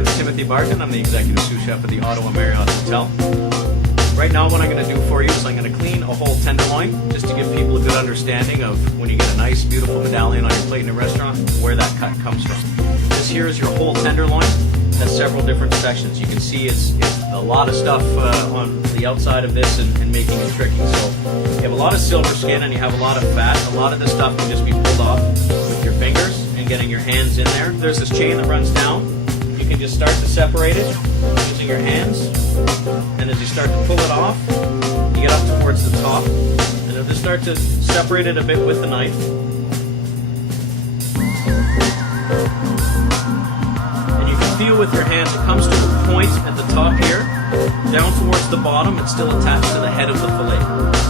name's Timothy Barton. I'm the executive sous chef of the Ottawa Marriott Hotel. Right now what I'm going to do for you is I'm going to clean a whole tenderloin, just to give people a good understanding of when you get a nice, beautiful medallion on your plate in a restaurant, where that cut comes from. This here is your whole tenderloin. It has several different sections. You can see it's a lot of stuff on the outside of this and making it tricky. So you have a lot of silver skin and you have a lot of fat. A lot of this stuff can just be pulled off with your fingers and getting your hands in there. There's this chain that runs down. You can just start to separate it using your hands. And as you start to pull it off, you get up towards the top. And you'll just start to separate it a bit with the knife. Feel with your hands, it comes to a point at the top here, down towards the bottom, it's still attached to the head of the fillet.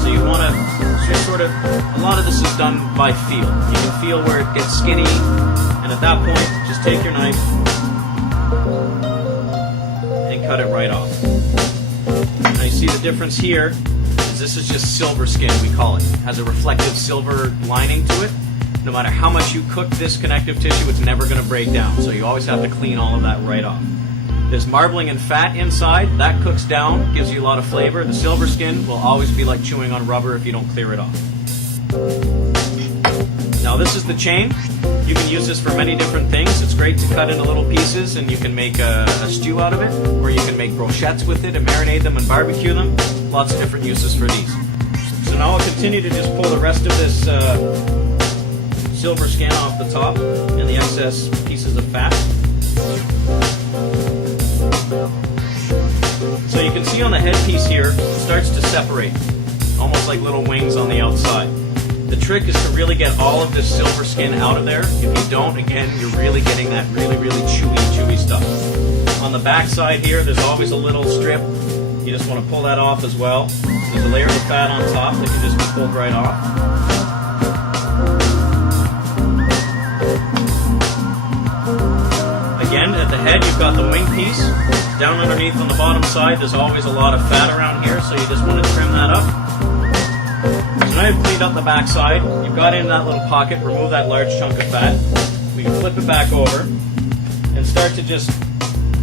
So you want to sort of, a lot of this is done by feel. You can feel where it gets skinny, and at that point, just take your knife and cut it right off. Now you see the difference here, is this is just silver skin, we call it. It has a reflective silver lining to it. No matter how much you cook this connective tissue, it's never going to break down. So you always have to clean all of that right off. There's marbling and fat inside. That cooks down, gives you a lot of flavor. The silver skin will always be like chewing on rubber if you don't clear it off. Now this is the chain. You can use this for many different things. It's great to cut into little pieces and you can make a stew out of it. Or you can make brochettes with it and marinate them and barbecue them. Lots of different uses for these. So now I'll continue to just pull the rest of this silver skin off the top and the excess pieces of fat. So you can see on the head piece here, it starts to separate, almost like little wings on the outside. The trick is to really get all of this silver skin out of there. If you don't, again, you're really getting that really chewy stuff. On the back side here, there's always a little strip. You just want to pull that off as well. There's a layer of fat on top that can just be pulled right off. Again, at the head you've got the wing piece. Down underneath on the bottom side there's always a lot of fat around here, so you just want to trim that up. So now you've cleaned up the back side. You've got in that little pocket, remove that large chunk of fat. We can flip it back over and start to just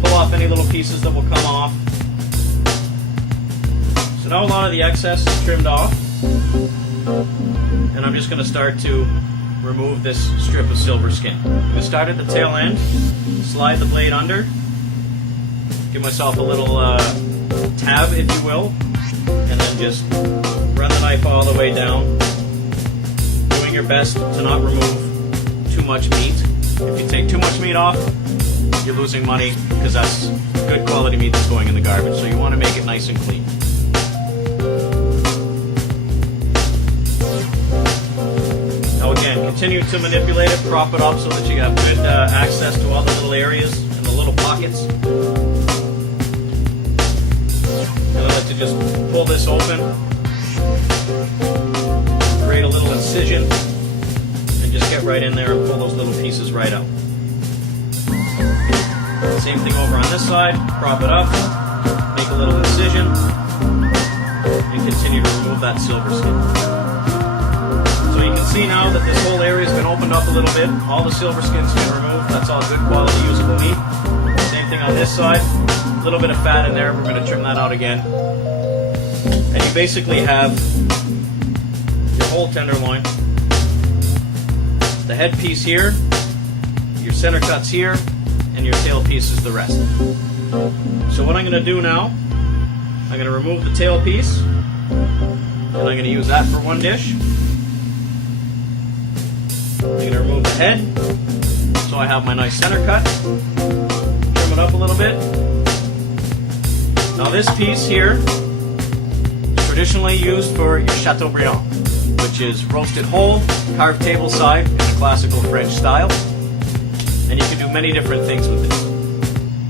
pull off any little pieces that will come off. So now a lot of the excess is trimmed off. And I'm just going to start to remove this strip of silver skin. I'm going to start at the tail end, slide the blade under, give myself a little tab, if you will, and then just run the knife all the way down, doing your best to not remove too much meat. If you take too much meat off, you're losing money because that's good quality meat that's going in the garbage, so you want to make it nice and clean. Again, continue to manipulate it, prop it up so that you have good access to all the little areas and the little pockets. And I like to just pull this open, create a little incision, and just get right in there and pull those little pieces right out. Same thing over on this side, prop it up, make a little incision, and continue to remove that silver skin. So you can see now that this whole area has been opened up a little bit. All the silver skin's been removed. That's all good quality usable meat. Same thing on this side. A little bit of fat in there. We're going to trim that out again. And you basically have your whole tenderloin. The head piece here, your center cuts here, and your tail piece is the rest. So what I'm going to do now, I'm going to remove the tail piece, and I'm going to use that for one dish. I'm going to remove the head, so I have my nice center cut. Trim it up a little bit. Now this piece here is traditionally used for your Chateaubriand, which is roasted whole, carved table side in the classical French style. And you can do many different things with it.